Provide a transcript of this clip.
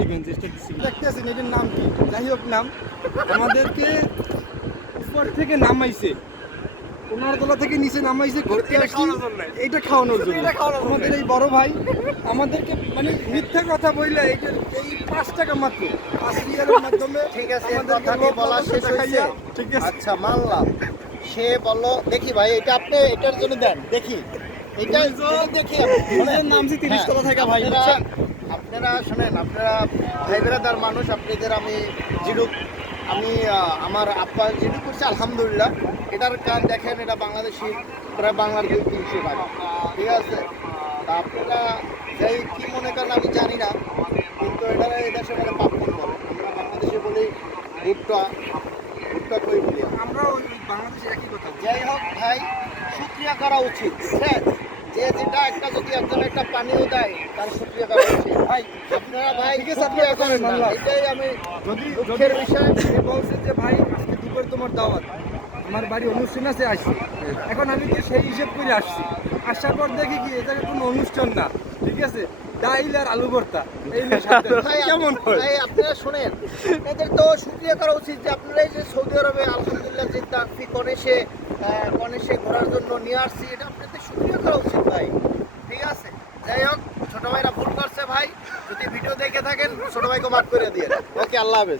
দেখতেছেন এটার নাম কি? যাই হোক নাম, আমাদেরকে উপর থেকে নামাইছে, 15 তলা থেকে নিচে নামাইছে ঘুরতে আসি এইটা খাওয়ানোর জন্য। আমাদের এই বড় ভাই আমাদেরকে মানে মিথ্যা কথা বললে এইটার এই 5 টাকা মাত্র 5 রিয়ালের মাধ্যমে ঠিক আছে, আমাদেরকে কথাটি লোক বলা শেষ হয়েছে। দেখাইয়া, ঠিক আছে। আচ্ছা, মানলাম। সে বললো, দেখি ভাই এটা আপনি এটার জন্য দেন, দেখি এটা দেখি নামছি 30 তলা থেকে ভাই। আপনারা শোনেন, আপনারা ভাই বেড়াদার মানুষ, আপনাদের আমি যেটুক আমি আমার আপ্যায়ন যেটুক করছি আলহামদুলিল্লাহ। এটার কাজ দেখেন, এটা বাংলাদেশি প্রায় বাংলার 2-300 টাকা, ঠিক আছে। তা আপনারা যাই কি মনে করেন আমি জানি না, কিন্তু এটা এদেশে বলে পাপড়ি বলে, আমরা বাংলাদেশে বলি ভুট্টা, ভুট্টা কই বলি। আমরা ওই বাংলাদেশে একই কথা বলি। যাই হোক ভাই, শুকরিয়া করা উচিত, বুঝছেন? যে যেটা একটা যদি একজন একটা পানিও দেয় তার শুকরিয়া করা উচিত। ভাই আপনারা ভাই ঠিক আছে, শুকরিয়া আপনারা করেন না, মানলাম। এটাই আমি যদি দুঃখের বিষয়। সে বলছে যে ভাই আজকে দুপুরে তোমার দাওয়াত, আমার বাড়ি অনুষ্ঠান আছে, আসছি। এখন আমি তো সেই হিসেব করে আসছি, আসার পর দেখি কি এটা কোনো অনুষ্ঠান না, ঠিক আছে, ডাইল আর আলু ভর্তা, এই নিয়ে সাথে ভাই কেমন হয়? ভাই আপনারা শোনেন, এদের তো শুকরিয়া করা উচিত যে আপনারা এই যে সৌদি আরবে আলহামদুলিল্লাহ যে তাকফি গণেশে ঘোরার জন্য নিয়ে আসছি, এটা আপনাদের শুকরিয়া করা উচিত ভাই, ঠিক আছে। যাই হোক, ছোট ভাইরা ভুল করছে ভাই, যদি ভিডিও দেখে থাকেন ছোট ভাইকে মাফ করে দিয়ে। ওকে, আল্লাহ হাফেজ।